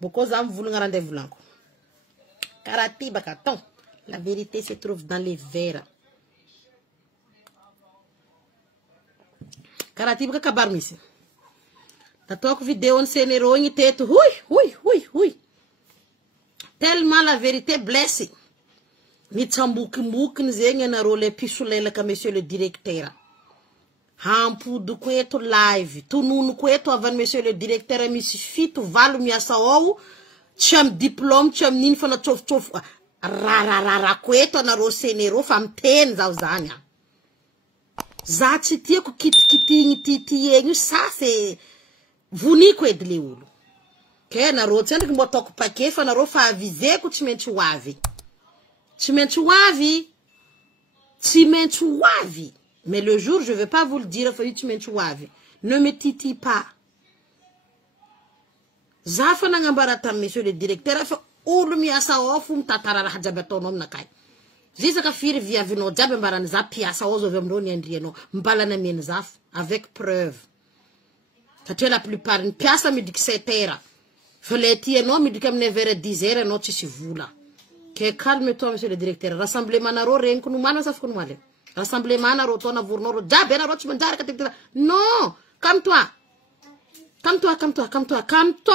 Beaucoup d'hommes voulont un rendez-vous là. Karati bakaton. La vérité se trouve dans les verres. Karati bakabar misi. Ta tok vidéo sénéro ni tête. Oui. Tellement la vérité blessée. Ni tsambouk nzenga na role pisulela ka monsieur le directeur. Hampu du kweto live. Tu nunu kweto avant monsieur le directeur mi suffit tu valu mi asaou. Cham diplôme cham nin fana chof. Rara kweto na ro senero fam ten zauzanya. Zati tie ku kitingi titi ça c'est vuni kwed leulu. Ke na ro tsende kumboto ku pakefa na ro fa aviser ku chimentu wavi. Chimentu wavi. Mais le jour, je ne vais pas vous le dire, ne me titille pas. Zafa na ngambara monsieur le directeur, fa ulumi asa ofum tatara la hajabetonom nakai. Zisa ka firi via vino jabe mbaran za piasa ozo vemroni andrieno mbala na mien zaf avec preuve. Tatue la plupart une piasa mi diksetera. Feleti no mi dikam ne vere 10 heures no ci si vula. Que calme-toi monsieur le directeur. Rassemblement na ro renku nu mana saf kunu male. Rassemblement na ro tona vurnoro jabe na ro ci mandara ka. Non, calme-toi,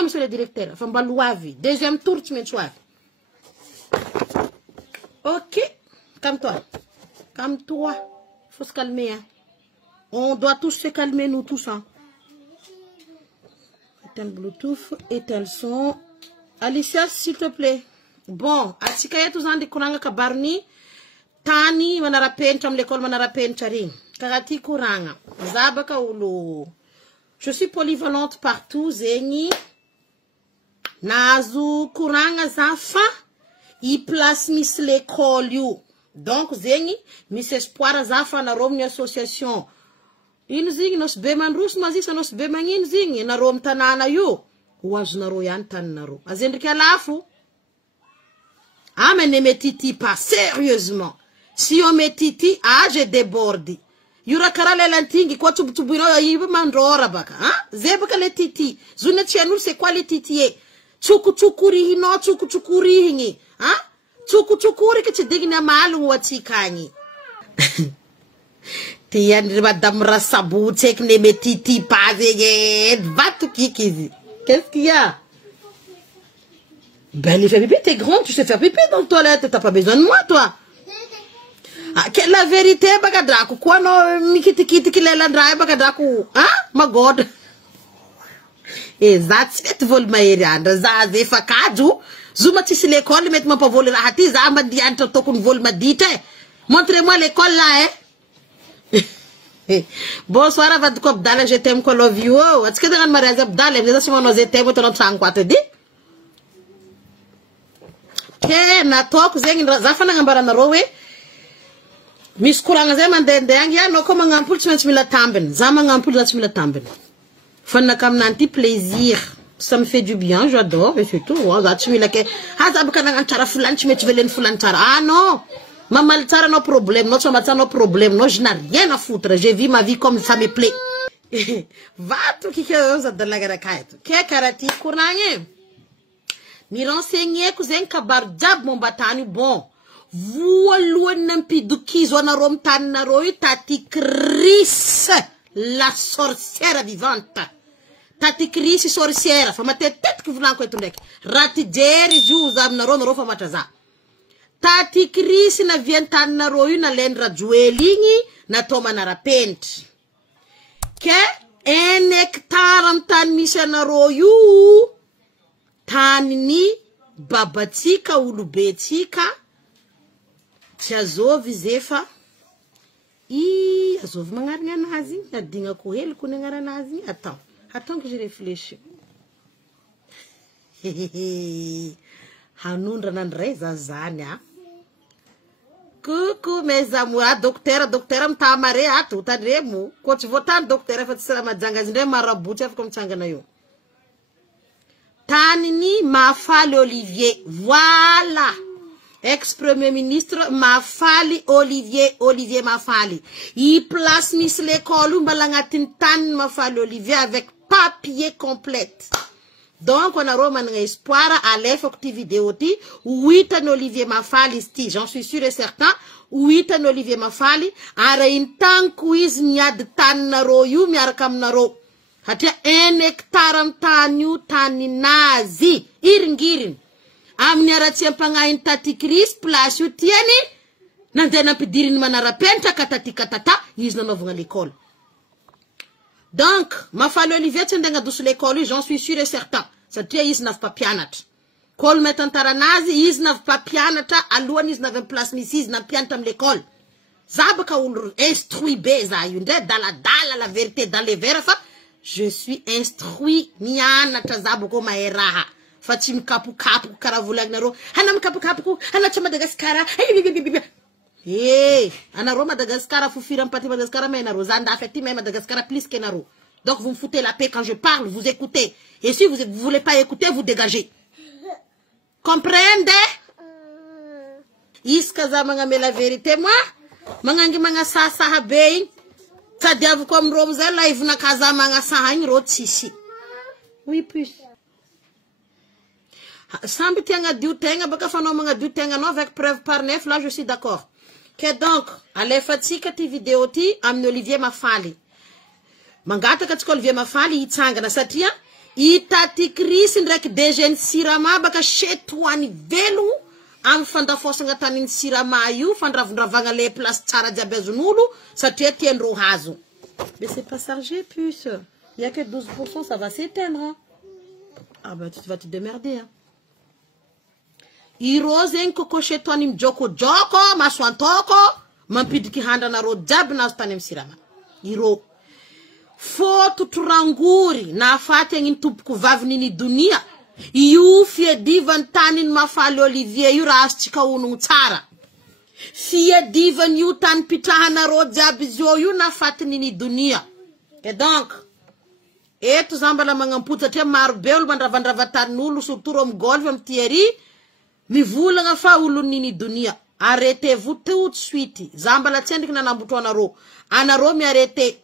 monsieur le directeur. Fambalouavi. Deuxième tour, tu me choisis. Ok, calme-toi. Faut se calmer. Hein. On doit tous se calmer, nous tous. Hein. Éteins le Bluetooth, éteins le son. Alicia, s'il te plaît. Bon, atikaya tous en décourant kabarni. Tani, manara pentram l'école, manara pentari. Karati kuranga. Zabaka ulu. Je suis polyvalente partout, Zeni. Nazu kuranga zafa. I place mis l'école you. Donc, Zeni, mis espoir zafa na rom ni association. In zing nos beman rus mazisa nos bemangin zing na rom tanana you. Waj na ro yan tan na ro. Azendrike alafu. Ah, mais ne me titi pas, sérieusement. Si on me titi, je déborde. Yura karale lantingi kwa tubino ya yibu mandora baka. Zebaka le titi. Zune tianul c'est quoi le titier? Chukuri hino, chukuri hingi. Chukuri ke chidigna malu watikani. Tiyan madame Rassabou, tek ne me titi pas vege. Va tu kikizi. Qu'est-ce qu'il y a? Ben, il fait pipi, t'es grande, tu sais faire pipi dans la toilette, t'as pas besoin de moi, toi. La vérité, bagadraku, quoi no, mikiti ki lela dry bagadraku, my God. That's it, vol mairianda, zaze fakaju, zuma tisi l'école, mettez-moi pas voler la hati, zama diante tokun vol ma dite. Montrez-moi l'école là, Bonsoir, à votre cop d'aller, je t'aime, qu'on love you, est-ce que dans le mariage d'aller, vous êtes sur mon osé, vous t'en sang quoi te dit? Ke na talk zengi zafana ngambara na rowe miskuranga zema ndende yangi ya no koma ngampul chimila tamben zama ngampul za chimila tamben fana kam nanti plaisir ça me fait du bien j'adore et surtout za chimila ke haza bukana ngantara fulan chimechvelen fulan tara non mamal tara no problème no chama no problème no je n'ai rien à foutre je vis ma vie comme ça me plaît va tu qui que za de la gara kaitu ke karati kurange ni renseigner cousin kabar jab mon batani bon vous n'impi du kizona rom tanaroi tati Chris la sorcière vivante tati Chris sorcière fama tête que vous n'en connaissez pas rati jeri jouzam na rom rofa mataza tati Chris na vient tanaroi na lendra juelingi na toma na rapent ke un hectare tan missionaroyu Tanini babatika ulubetika Tiazov zefa azov mangarina nazi adinga ko heli kunengara nazi attends que je réfléchis hanundra nandray zazany coucou mes amours docteur mtamare atu tadremo ko tsy votan docteur fa tsara majanga zindre marabuti afaka mitsangana yo Tanini Mafali Olivier. Voilà. Ex-premier ministre Mafali Olivier Mafali. Il place mis l'école ou balangatin tan Mafali Olivier avec papier complète. Donc, on a roman espoir à l'effort vidéo ti, oui, tan Olivier Mafali, sti, j'en suis sûr et certain, oui, tan Olivier Mafali, ara in tan quiz miad tan naro yu miarakam naro. Hatia 1 hectare am tan yu tani nazi, iringirin. Amniara tiempanga in tati Chris, place yu tieni, nandena pidirin manarapenta katati katata, iz na novunga l'école. Donc, Mafali Olivier tendanga douce l'école, j'en suis sûr et certain. Ça tient, ils n'avent pas pianat. Kol metantaranazi, ils n'avent pas pianata, alouan, ils n'avaient place missis, n'a piantam l'école. Zabaka ou instruit beza, yunde, dans la vérité, dans les verfa, je suis instruit, mianata zabuko maeraha. Fatim kapu karavulagnaro, hanam kapu, hanachama Madagascar, anaro Madagascar, foufiram pati Madagascar, mais naro, zanda affecti, mais Madagascar, plus que naro. Donc vous me foutez la paix quand je parle, vous écoutez. Et si vous ne voulez pas écouter, vous dégagez. Comprenez? Iskaza manga me la vérité, moi. Mangangi manga sa habei. Tadiavu comme Romza, live na kaza manga sahain rotisi. Oui, plus. Sambi tianga du tenga, baka fano manga du tenga, non, avec preuve par neuf, là je suis d'accord. Que donc, allez fatigue ti vidéo ti, amne Olivier Mafali. Mangata katika Olivier Mafali itanga na satia itati Chris ndraiky DG Sirama baka chetwani velu am fandafosanga tanin Sirama yu fandravandravagna le place tsara jiaby azon'olo satria tiandro hazo. Mais c'est pas chargé puce. Il y a que 12%, ça va s'éteindre. Ah bah tu vas te démerder. Hein. Iro zen koko chetwani mjoko maswantoko mampidiki handa na ro jiaby na tanim Sirama. Iro foto turanguri na afate ngin tupuku vavnini dunia yu fie divan tanin Mafali Olivier yu rastika unung tsara fie divan yu tan pitahana ro jabizyo yu na afate nini dunia. Et donc eto zambala mangamputa te maro beul bandravandravatarin'olo surtout rom golf am tieri mivolagna fa olo nini dunia. Arrêtez-vous tout de suite. Zambala tsendik na nambuto anaro mi arrêtez.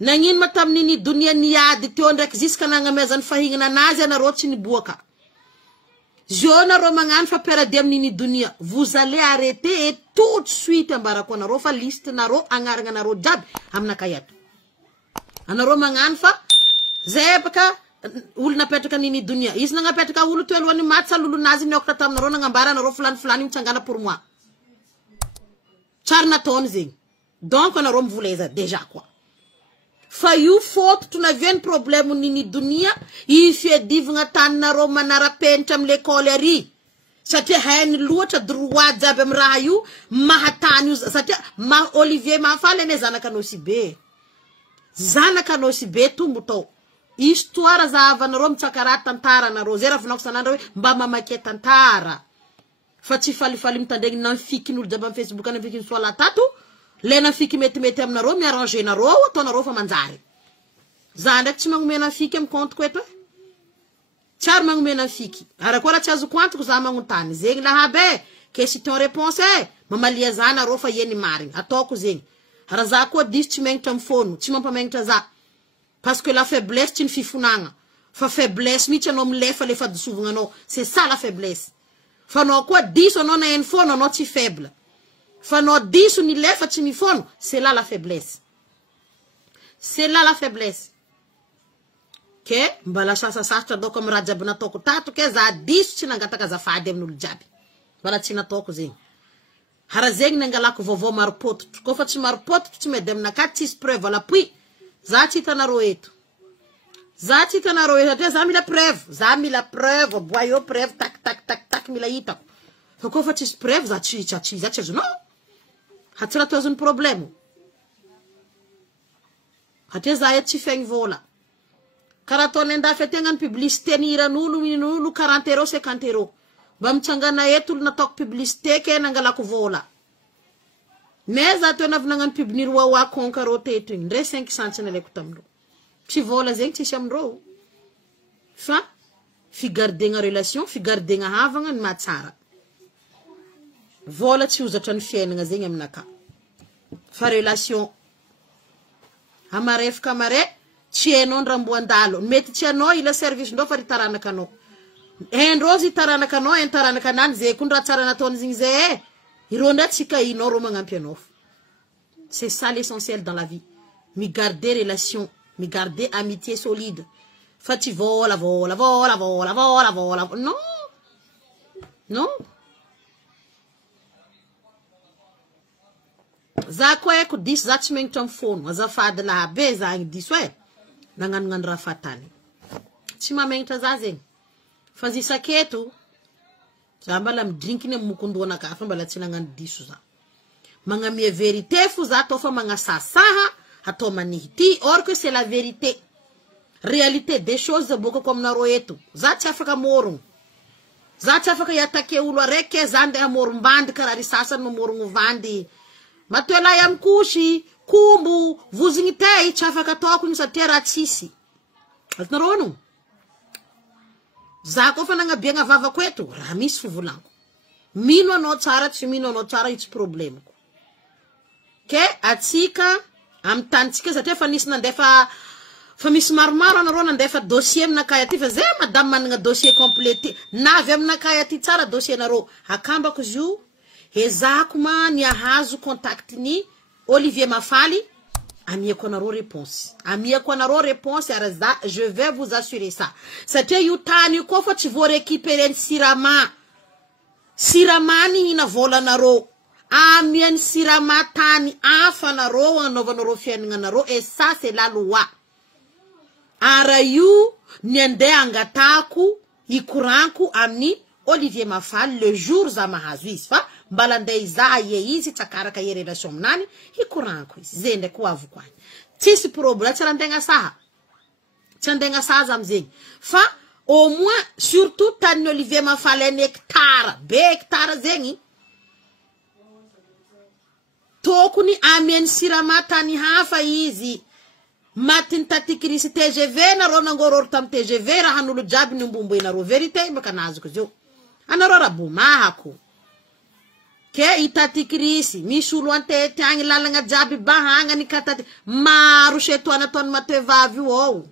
Nangin matam nini dunia niadi tiondrek ziska na ngamezan fahingna nazi na rotsi ni buoka. Jona romangan fa peradem nini dunia. Vous allez arrêter et tout de suite ambarako na rofa liste na ro angaranga na ro jab amna kayat. Ana romangan fa zebaka ul na petaka nini dunia. Is na nga petaka ulu to elwani matsa lulu nazi ni oktatam na ro ngambara na ro fulani mchangana pour moi. Charna tonzi. Donc on a rom voulez déjà quoi. Fayu faute tu na vien problème nini dunia il fait divnga tan na ro manara pentam l'écolerie sate hain luota droit jabem rayu mahatanu sate ma Olivier Mafali ne zana kanosi be tumbuto histoire za avan rom tsakara tantara na rozera vnaksana mba mamake tantara fati fali mtandegi na fiki nul jabam Facebook na fiki swala tatu lena fiki meti amna ro mi arranger na ro to na ro fa manzari zanda tsy magnomena fiki am compte kweto char magnomena fiki harakola tsazo kwanta ko za magnotany zegny la habe question réponse mamalia zana ro fa yeni marigny atoko zegny hara za ko dis tsy megntram phone tsy mampamegntra za parce que la faiblesse tsy fifunanga fa faiblesse mi tsano mlefa le fa dsovognano c'est ça la faiblesse fa no ko dis ono na en phone no tsy faible. Fano disu ni lefa chimifono, c'est là la faiblesse. C'est là la faiblesse. Ke mbala sasa do comme rajab na toko tatu ke za disu chinangataka za fadem nul jabi. Bala china toko zeng. Hara zeng ngala ko vovo marpot. Ko fa marpot tu medem na katis preuve la puis za chita na roeto. Za chita na roeto te za mi la preuve, boyo preuve tak mi la ita. Ko fa tis preuve za chi no. Hatira tu un problème. Hateza et feng vola. Karaton enda fetengan publicité ni ranulu minulu 40 €, 50 €. Bam changana etul na tok publicité ke nangala ko vola. Mais ato na vnangan pubnir wa konkarote etu ndre 5 cents na lekutamdo. Ti vola zeng ti chamro. Fa fi garder nga relation, fi garder nga havanga matsara. Vola tsy uzatra ny fiainagna zegny aminaka fa relation amarefaka mare Tieno rambuandalo. Meti tieno ila service ndo fari tarana kano. Enrozi tarana kano, en tarana kanan ze kundra tarana ton zingze. Ironda tika inoro mangampianof. C'est ça l'essentiel dans la vie. Me garder relation, me garder amitié solide. Fati vola. Non. Non. Za kwa ku dis za chimengtom phone waza fada la be za diswe nangan rafatani chima mengta za zen fazi saketu zambala mdrinkine mukundu na ka famba la tinangan disu za manga mie vérité fu za tofa manga sasaha hato manihiti or que c'est la vérité réalité des choses beaucoup comme na royetu za chafaka morung za chafaka yatake ulwa reke zande amor mbandi karari sasa no morungu vandi Matwela ya mkushi, kumbu, vuzingitei, chafaka toku nisatera tisi. Atnarono. Zako fananga bienga vava kwetu, ramis fuvulangu. Mino no tara, chimino no tara, it's problem. Ke, atika, amtantika, zate fanis na defa, famis marmaro na rona defa dossier na kayati, faze madame mananga dossier complete, na vem na kayati tara dossier na ro. Hakamba kuziu, Ezakuma ni ahazu contact ni Olivier Mafali amie konaro réponse araza je vais vous assurer ça c'était yutani ko fa tivore récupérer siramani ina vola naro amien siramatani afa naro anovanaro fianinga naro et ça c'est la loi arayu niende angataku ikuranku amni Olivier Mafali le jour za mahazu isfa Balande za yeizi takaraka ye relation nani hikuranku zende kuavu kwani tisi problème tsandenga saha zamzeng fa au moins surtout tan Olivier Mafali hectare zengi tokuni amen siramata ni hafa hizi matin tatikirisi TGV na rona ngoror tam TGV ra hanulu jabi numbumbu ina ro verite makanazu kujo anarora bumahako ke itati krisi misuluante tangi lalanga jabi bahanga ni katati maru shetwana ton matevavi wo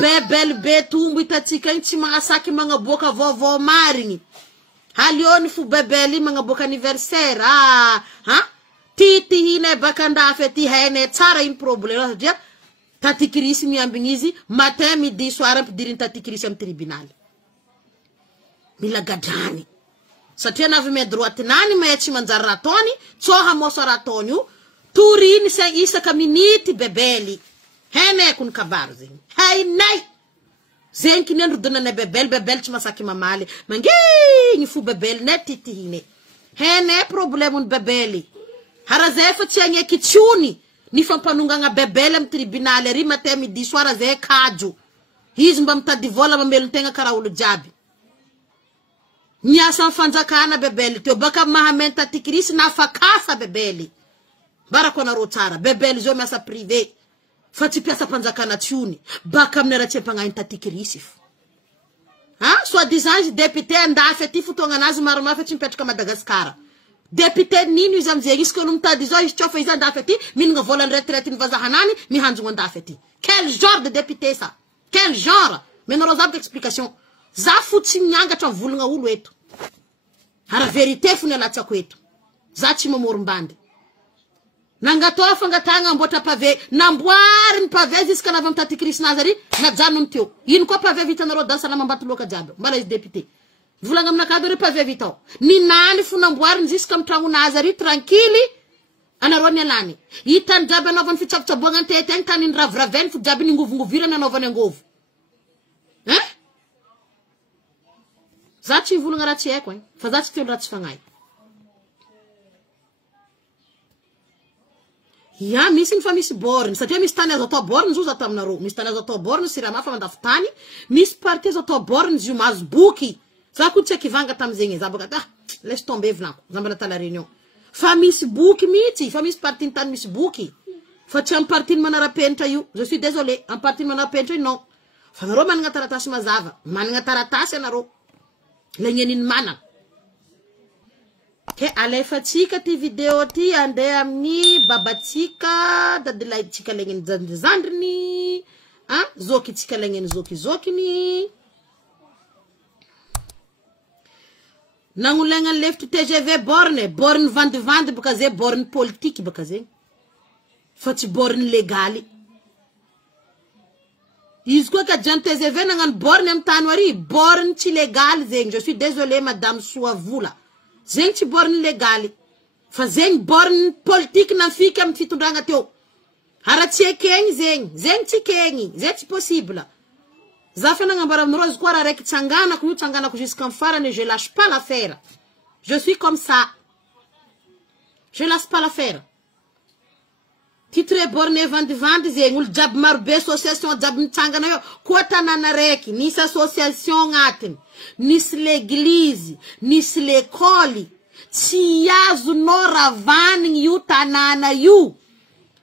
bebel betumbu itati kanchi mangasaki manga boka vovo maringi halioni fu bebeli manga boka anniversaire titi hine bakanda feti hene tsara in problema dia tati krisi miambingizi matin midi soir dirin tati krisi am tribunal milagadani Satena vime droite nani maechi manzara ratoni, tsoha moso ratoni, turini se isa kaminiti bebeli. Hene kun kabaru zing. Hai nai. Zenki nenu duna ne bebel chimasaki mamali. Mangi nifu bebel ne titi hine. Hene problemun bebeli. Harazefa tianye kichuni. Nifampanunga nga bebele mtribunale rima temi diswara ze kaju. Hizmba mtadivola mamelu tenga karaulu jabi. Nyasa fanzakana bebeli teo baka mahamenta tikirisi na fakasa bebeli barakona rotara bebeli zo masa privé fati piasa panzakana tuni baka mnera chepanga intatikirisi soit disant député nda afetifu tonga nazi maruma feti mpetuka Madagascar député nini uzamzegi skonu mtadizo ichofa iza nda afeti minga vola retraite ni vazahanani mi hanzu nda afeti quel genre de député ça quel genre mais nous avons d'explication za futi nyanga twa vulunga ulu wetu hara verite fune la tsa kwetu za chimo morumbande nanga tofa ngatanga mbota pave na mbwari mpave ziska na vamtati Kristo Nazari na janu mtio yin ko pave vita na rodan salama mbatu loka jabe mbala député vulanga mna kadore pave vita ni nani funa mbwari ziska mtangu Nazari tranquille ana ronya lani yitan jabe na van fichapcha bongante tenkan ravraven fu jabe ni nguvu nguvira na novane nguvu Zachi vulunga rati ekwe, fazati teo rati fangai. Ya, misi nfa misi born. Satia misi tane zoto born zuza tamnaro. Misi tane zoto born sirama fa mandaftani. Misi parte zoto born zumaz buki. Zaku tse kivanga tamzenye. Zabogata, laisse tomber vlanko. Zambala ta la réunion. Fa misi buki miti. Fa misi parti tan misi buki. Fa tse parti manara penta yu. Je suis désolé. En parti manara penta yu, non. Fa naro maninga taratasi mazava. Maninga taratasi naro. Lenyenin mana. Ke alefatsika ty video ty ande amin'ny babatsika dadilaitsika legniny zandriny zokitsika legniny zokizokiny nagnolegna lefty TGV borne vandivandy baka zay borne politique baka zay fa tsy borne légaly izy koa ka jan TGV nagnano borne am tany wari borne tsy légaly zegny je suis désolé madame Soavola zegny tsy borne légaly fa zegny borne politique nafika am fitondragna teo hara tsy ekegny zegny tsy kegny zay tsy possible za fa nagnambara amin'rô izy koa raha raiky tsanganako io tsanganako jusqu'en farany je lâche pas l'affaire je suis comme ça je lâche pas l'affaire titre borne vandivandy zegny olo jiaby marobe association jiaby mitsangana io koa tanàna raiky nisy association agnatiny nisy l'église nisy l'école tsy azonao ravanigny io tanàna io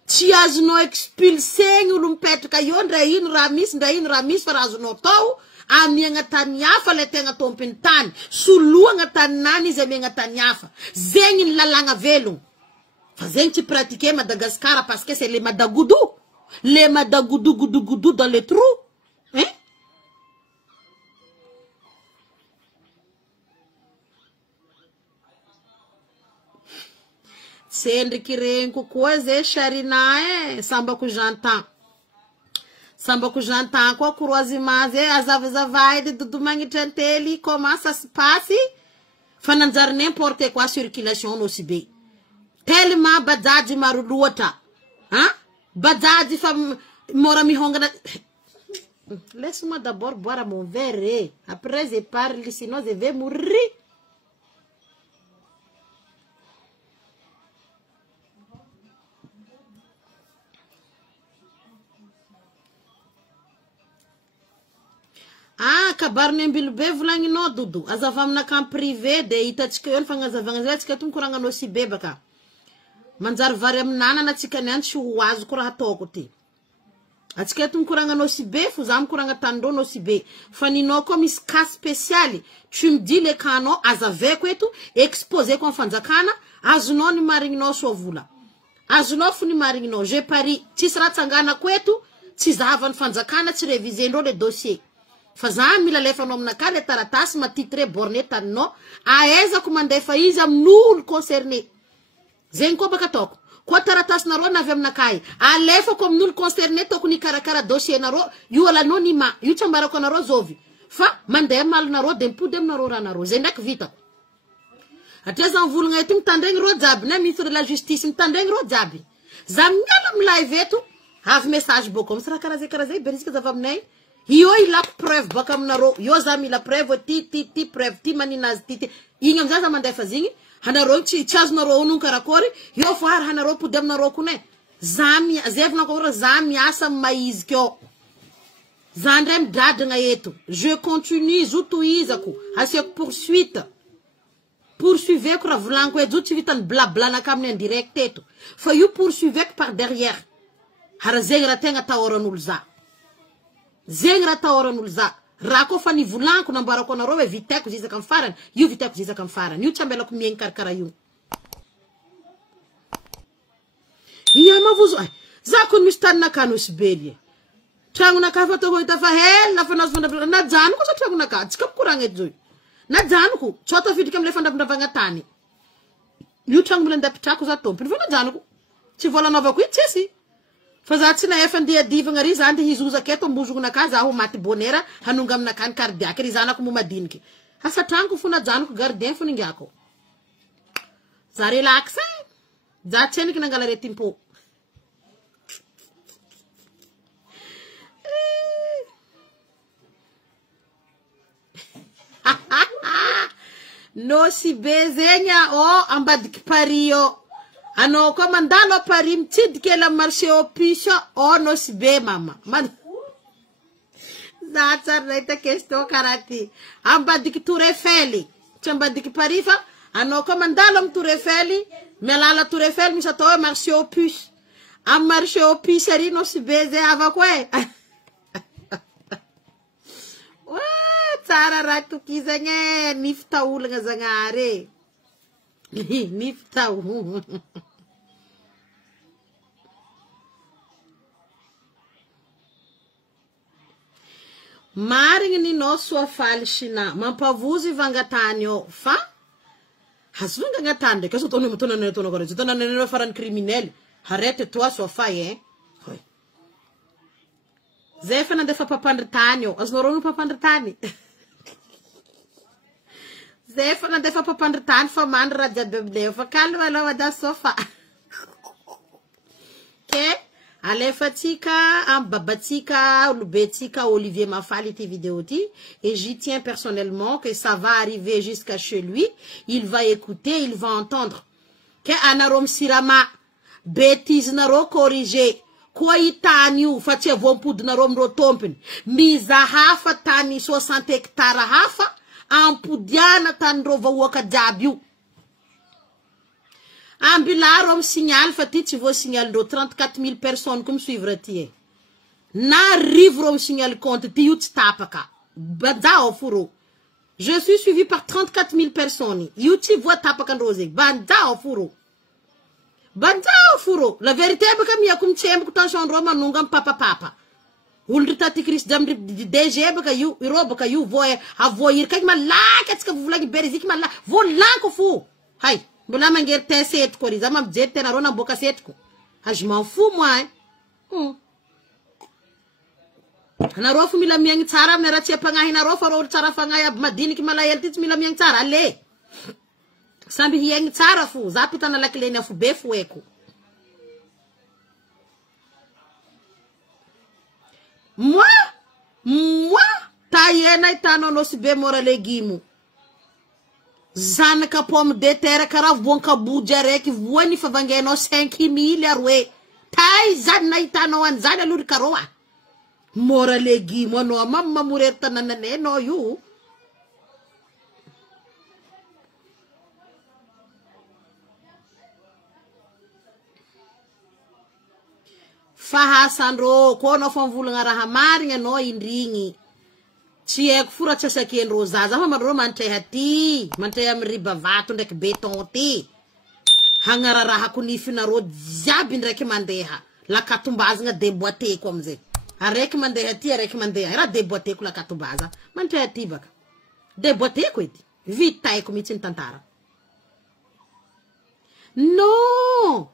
tsy azonao expulsegny olo mipetraka io ndra ino raha misy fa raha azonao tao amiagna tany hafa le tegna tompiny tany soloagna taninany izy amiagna tany hafa zegny ny lalagna velogno fa zegny tsy pratiquer Madagascar parce que c'est les madagoudou goudou dans les trous hein sendriky renko koa zay Sharina sambako jantan koa croisement zay azavazavay de dodo magnitra antely comment ça se passe fa nanjary n'importe quoi circulation no si be tellement bajaji maro loatra bajaji fa mora mihongana laisse-moi d'abord boire mon verre après je parle sinon je vais mourir. Kabarny ambilobe volagninao dodo azava aminaka en privé de hitatsika eo ny fagnazavagna zay atsika to mikoragna si be baka manjary vary amin'anana atsika niany tsy ho azo ko raha ataoko ty atsika to mikoragna si be fo za mikoragna tanindreo si be fa ninao koa misy cas spécial tu me dis le canao azaveko eto exposé ko fanjakana azonao ny marigninao Soavola azonao fo ny marigninao je parie tsisy raha tsanganako eto tsy zahavany fanjakana tsy révisendreo le dossier fa za mila lefanao aminaka le taratasy matitre borne taninao aezako mandefa izy amin'olo concerné zegny koa baka ataoko koa taratasy nareo navy aminakay alefako amin'olo concerné tokony karakara dossier nareo io alanao ny ma io tsambarako anareo zovy fa mandeha maly nareo de mipody aminareo raha nareo zay ndraiky vitako atria za mivolagna eto mitandregny reo jiaby na ministre de la justice mitandregny reo jiaby za miala amy live eto avy message boko misy raha karaha zay berizika zava aminay io ilako preuve baka aminareo io za mila preuve ty preuve ty maninazy ty igny amizay za mandefa zigny hanareo tsy azonareo ono karakory io fo ary hanareo pody aminareo kone zevnako za miasa maizy keo za ndray midradagna eto je continue zo toizako asiako poursuiveko raha volaniko eto zo tsy vitany blablanaka amin'ny indirect eto fa io poursuiveko par derrière hara zegny raha tegna tahoran'olo za zegny raha tahoran'olo za raha koa fa nivolaniko nambarako anareo hoe vitaiko zizaka amin'ny farany io vitaiko zizaka amin'ny farany io tsy ambelako miegny karakara io iamavozo za ko misy taninaka nosy bely tragnonaka fa toko hita fa hela fa nazo fandrabindra najanoko sa tragnonaka tsika mikoragna eto zao najanoko tsota fidrika amile fandrabindravagna tany io tragno mbola andapitrako za tompony fa najanoko tsy volanaovako io tsisy fa za tsy na efa andeha divagna ry za andeha hizozaka eto ambozognaka za ho maty bonheur hanonga aminaka ny cardiaque ry zanako mo madiniky asa tragnoko fo najanoko gardien fo ningiako za relax za tseniky nangala retim-po no si be zegny ambadiky Paris anao koa mandalo a Paris mitsidika ela marché au puce no si be mama za tsara nahita question karaha ty ambadiky Tour Eiffel tsy ambadiky Paris fa anao koa mandalo amy Tour Eiffel mialala Tour Eiffel misy atao hoe marché au puce amy marché au puce ary no si be zay avako tsara raha tokizagny nify taolagna zagnare Nifta. Maring ni no sua falshina. Mampavuzi vangatanyo fa. Hasvunga ngatande. Kaso toni mutona nene tono kore. Tona nene faran criminel. Arrête toi sua faye. Zefana defa papandretanyo. Asnoronu papandretani. Zefana defa papandretani fa mandra jadebde. Fa kalma lawa da sofa. Que Alefatika, Ambabatika, Lubetika, Olivier Mafali tes vidéos et j'y tiens personnellement que ça va arriver jusqu'à chez lui. Il va écouter, il va entendre. Que Anarom Sirama, bêtise naro corrigé. Quoi itaniu, fatia vompud narom rotompen. Miza hafa tani 60 hectares hafa, ampudiana tandrova waka jabiu. Ambilarom signal, fatit, tu vois signal de 34 000 personnes comme suivre-t-il. Na rivrom signal compte, tiut tapaka. Bada ofuro. Je suis suivi par 34 000 personnes. Yuti voit tapaka rosé. Banda ofuro. Banda ofuro. La vérité est que miya kum tchem kutanshon roma nungam papa. Ulrita tikris damri DG baka yu, irobaka yu voye, avoyir kak ma la, qu'est-ce que vous voulez berizik ma la, vo lanko fou. Hay. Bula manger te set ko rizama jete na rona boka set ko. Je m'en fous moi. Na rofu mila miang tsara na rache panga hina rofa ro tsara fanga ya madini ki mala yeltit mila miang tsara le. Sambi hiang tsara fu zapita na lakile na fu befu eko. Moi tayena itano no sibe mora legimu. Zanaka pomme de terre kara vonka bujare ki voni favangeno 5,000 arwe. Tai zanna itano an zana luri karoa. Mora legi mono mamma murerta nanane no yu. Faha sandro kono fon vulunga rahamari no indringi. Tia kufura chasa kienro zaza hama ro mante hati mante ya mriba vatu ndek beton ti hangara raha kunifi na ro jabi ndreke mandeha la katumbaza nga deboite komze areke mandeha ti areke mandeha era deboite kula katumbaza mante hati baka deboite kweti vita komitin tantara. Non,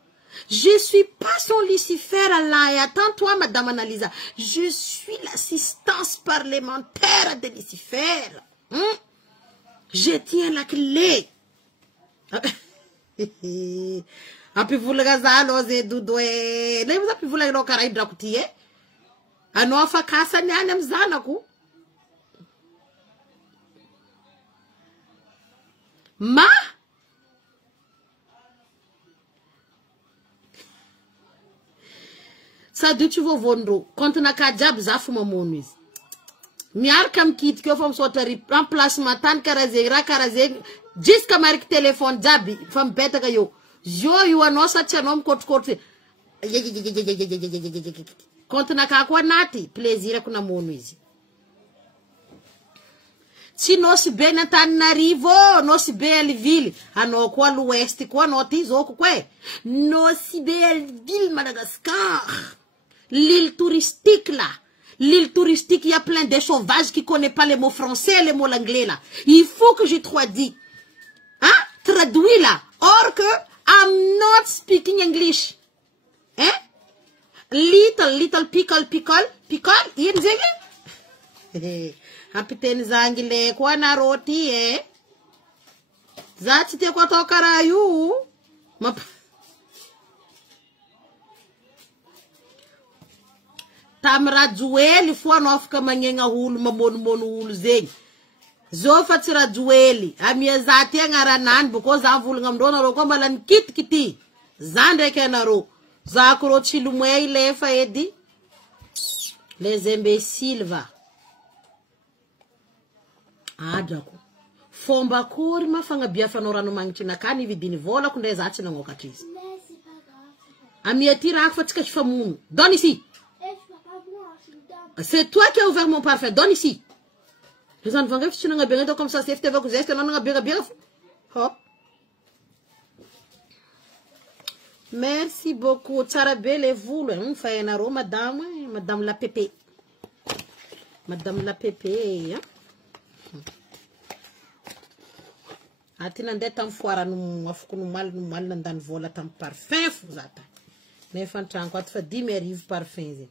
je suis pas son Lucifer Allah et attends-toi madame Annalisa, je suis l'assistance parlementaire de Lucifer. Je tiens la clé. Api vulaga zalo ze dudwe. Ne vous api vulaga no karai drakutie. Ano afa kasa ni ane mzana ku. Ma ça de tu vas vendre quand on a kajab zafu mamonis miar kam kit ko fam sotari remplacement tan karazeg jusqu'à marque téléphone jabi fam beta ga yo yu ano sa chanom kot quand on a ka kwa nati plaisir kuna monis si no si bene Tananarivo no si Belleville ano kwa l'ouest kwa no tizo kwe no si Belleville Madagascar. L'île touristique là, l'île touristique, il y a plein de sauvages qui ne connaissent pas les mots français, les mots anglais là. Il faut que je traduis. Hein? Traduis là. Or que I'm not speaking English. Hein? Little pickle, yinzege? Kapiten zangile kwa na roti Zati te kwa tokara yu. Tamra jueli fwa no afka manyenga hulu mabonu hulu zengi. Zofa tira jueli. Amie zati ngara nan buko zamvulu ngamdona roko malan kiti. Zande kenaro. Zakuro chilumwe ilefa edi. Les imbéciles va. Adako. Fomba kuri mafanga biafa norano mangichina kani vidini vola kunde zati na ngokatizi. Amie tira akfa tika chifamuno. Donne ici. C'est toi qui as ouvert mon parfum. Donne ici. Les enfants, tu n'as pas comme ça, c'est fait que vous êtes là, on a bien. Hop. Merci beaucoup. Tsara bele vous, fayenaro, madame la pépé. Madame la pépé, hein? Atina ndeta mfuara afuku mal nandan vola tam parfum fuzata. Ne fantran quoi fa 10 mérive parfum.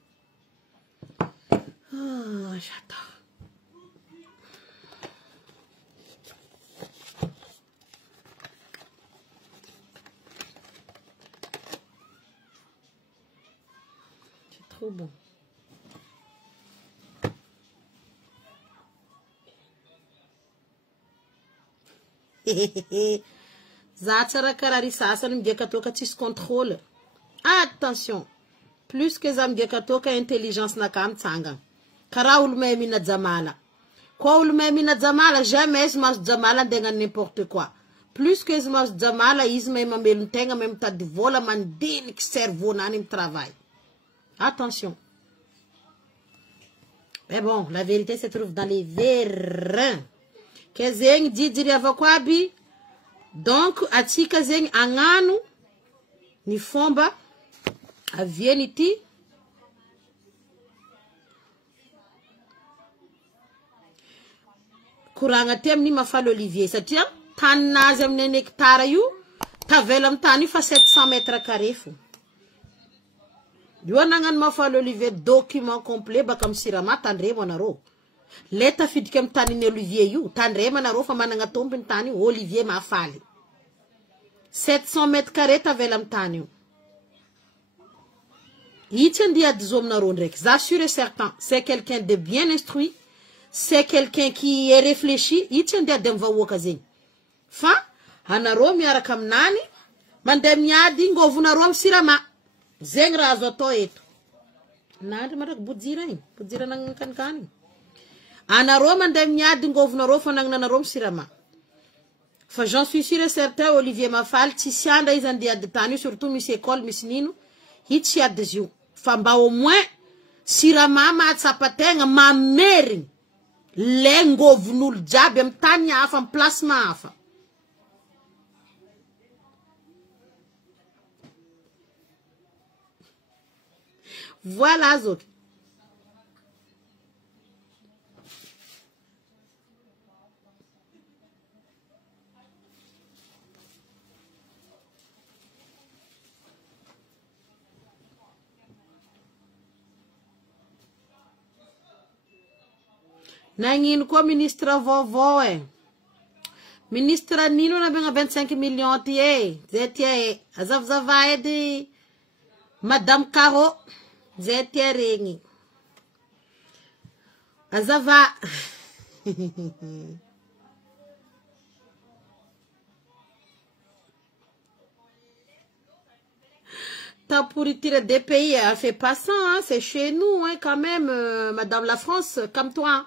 Ah, j'adore. C'est trop bon. Zatara karari sasa mgekatoka tis contrôle. Attention. Plus que zam gekatoka intelligence na kam tsanga. Kara ulme mina zamala. Kwa ulme mina zamala jamais mas zamala denga n'importe quoi. Plus que mas zamala isme mamelu tenga même ta de vola mandine que cerveau nanim travail. Attention. Mais bon, la vérité se trouve dans les verres. Kezeng didiri avakwabi. Donc, atika zeng anganu ni fomba avieniti kuranga tem ni mafalo Olivier satia tan nazem ne hectare yu tavelam tani fa 700 mètres carrés fu yo nangan mafalo Olivier document complet bakam sirama tandre monaro leta fidkem tani ne Olivier yu tandre monaro fa mananga tombin tani Olivier ma fali 700 mètres carrés tavelam tani Yitchen a j'assure et certain, c'est quelqu'un de bien instruit, c'est quelqu'un qui est réfléchi, Yitchen dia dem va wokazing. Fa, anaro mi arakam nani, mandem nyadi ngovuna rom sirama, zeng razoto eto. Nadi marak budzira nang kankani. Anaro mandem nyadi ngovuna rofa nang nanarom sirama. Fa, j'en suis sûr et certain, Olivier Mafal, tisianda izandia de tani, surtout mis école, mis nino, hitchi adesio. Famba au moins, siramama atsapatenga mameri. Lengo vnul jabem tanya afa plasma afa. Voilà zot. Nangin ko ministra vovó Ministra Nino na benga 25 millions tie. Zetie azavzavae de Madame Caro. Zetie rengi. Azava. T'as pour tirer des pays, elle fait pas ça, hein, c'est chez nous, hein, quand même, Madame la France, calme-toi.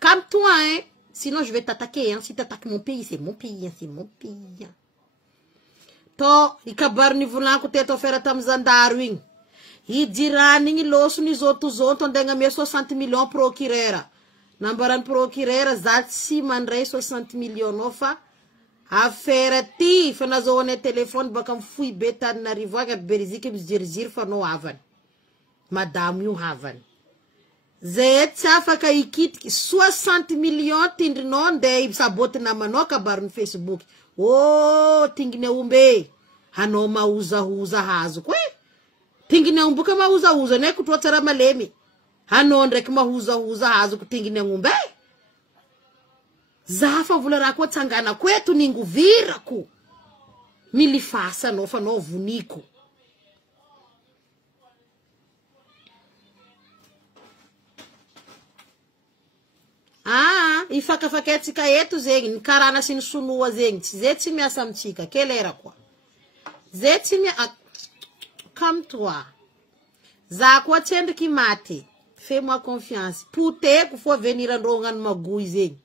Calme-toi, hein. Sinon, je vais t'attaquer, hein. Si t'attaques mon pays, c'est mon pays, hein. C'est mon pays. To, ikabar ni vulan ko teto fera tamzandarwing. I dirani ni losu ni zotu zonto ndenga me 60 millions procurera. Nambaran procurera zatsi mandrei 60 millions ofa. Affaire ti, fana zone téléphone bakam fui beta na rivoga berizike mzirzir fano avan. Madame yu havan. Zet safaka ikit 60 millions tindrinon de sabote na manoka barun Facebook. Oh, tingine umbe. Hano mauza hazu kwe. Tingine umbuka mauza ne kutotara malemi. Hano ndrek mauza hazu kutingine umbe. Zafa vulara kwa tangana kwetu ningu vira ku. Milifasa nofa no vuniko. Ah, ifaka-faketika yetu zengi, nikarana sinusunua zengi, zeti miasa mchika, kelera kwa. Zeti mia, calme-toi. Za kwa tende kimate, fais-moi confiance. Pute kufo venir androngan magui zengi.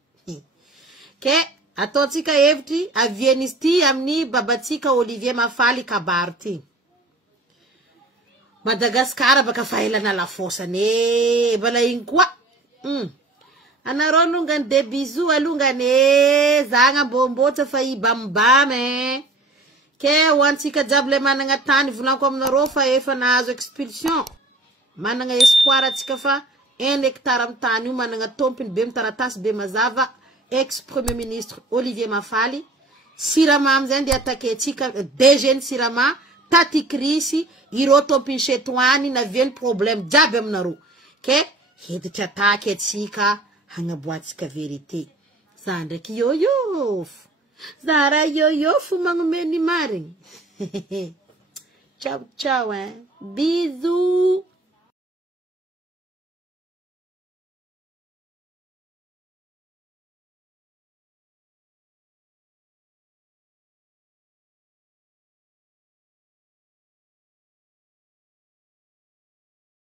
Ke, atotika evti, avienisti amni babatika Olivier Mafali kabarti. Madagascar baka faila na la fosa ne, bala inkwa. Anaronungan de bizu alungane zanga bombo ta fai bambame Ke wantsika jable managna tany volako aminareo fa efa nahazo expulsion. Managna espoir atsika fa 1 hectare am tany io managna tompony be mitaratasy be mazava ex premier ministre Olivier Mafaly. Siramamy zay ndi attaqué tsika DG ny Sirama tati krisi iro tompiny chetoany na velo problème jiaby aminareo. Ke hiditra attaque atsika hagnaboatsika vérité. Za ndraiky yo. Zara yo fu magnome ni marigny. Ciao, hein. Bisous.